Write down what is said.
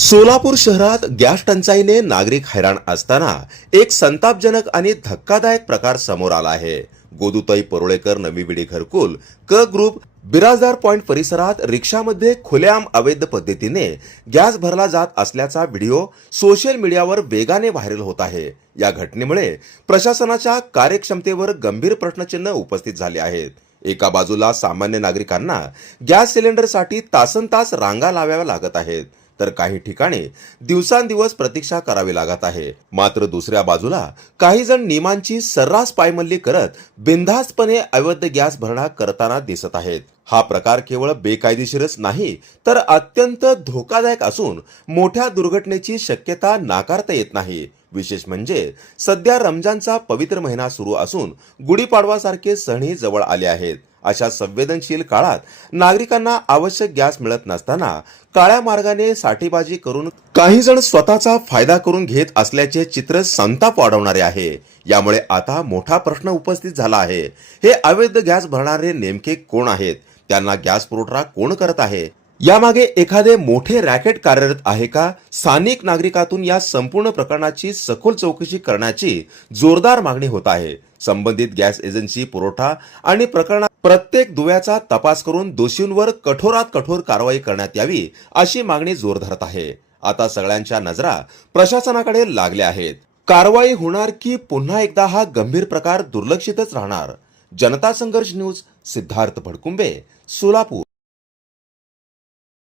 सोलापूर शहरात गॅस टंचाईने नागरिक हैराण असताना एक संतापजनक आणि धक्कादायक प्रकार समोर आला आहे। गोदुताई परुळेकर नवी विडी घरकुल क ग्रुप बिराजदार पॉइंट परिसरात रिक्षामध्ये खुलेआम अवैध पद्धतीने गॅस भरला जात असल्याचा व्हिडिओ सोशल मीडियावर वेगाने व्हायरल होत आहे। या घटनेमुळे प्रशासनाच्या कार्यक्षमतेवर गंभीर प्रश्नचिन्ह उपस्थित झाले आहेत। एका बाजूला सामान्य नागरिकांना गॅस सिलेंडरसाठी तासनतास रांगा लावाव्या लागत आहेत, तर काही ठिकाणी दिवसांदिवस प्रतीक्षा करावी लागत आहे। मात्र दुसऱ्या बाजूला काही जण नियमांची सर्रास पायमल्ली करत बिनधास्तपणे अवैध गॅस भरणा करताना दिसत आहेत। हा प्रकार केवळ बेकायदेशीरच नाही तर अत्यंत धोकादायक असून मोठ्या दुर्घटनेची शक्यता नाकारता येत नाही। विशेष म्हणजे सध्या रमजानचा पवित्र महिना सुरू असून गुढीपाडवासारखे सणही जवळ आले आहेत। अशा संवेदनशील काळात नागरिकांना आवश्यक गॅस मिळत नसताना काळ्या मार्गाने साठेबाजी करून काही जण स्वतःचा फायदा करून घेत असल्याचे चित्र संताप वाढवणारे आहे। यामुळे आता मोठा प्रश्न उपस्थित झाला आहे, हे अवैध गॅस भरणारे नेमके कोण आहेत? त्यांना गॅस पुरवठा कोण करत आहे? यामागे एखादे मोठे रॅकेट कार्यरत आहे का? स्थानिक नागरिकातून या संपूर्ण प्रकरणाची सखोल चौकशी करण्याची जोरदार मागणी होत आहे। संबंधित गॅस एजन्सी पुरवठा आणि प्रकरणात प्रत्येक दुव्याचा तपास करून दोषींवर कठोरात कठोर कारवाई करण्यात यावी, अशी मागणी जोर धरत आहे। आता सगळ्यांच्या नजरा प्रशासनाकडे लागल्या आहेत। कारवाई होणार की पुन्हा एकदा हा गंभीर प्रकार दुर्लक्षितच राहणार? जनता संघर्ष न्यूज, सिद्धार्थ भडकुंबे, सोलापूर।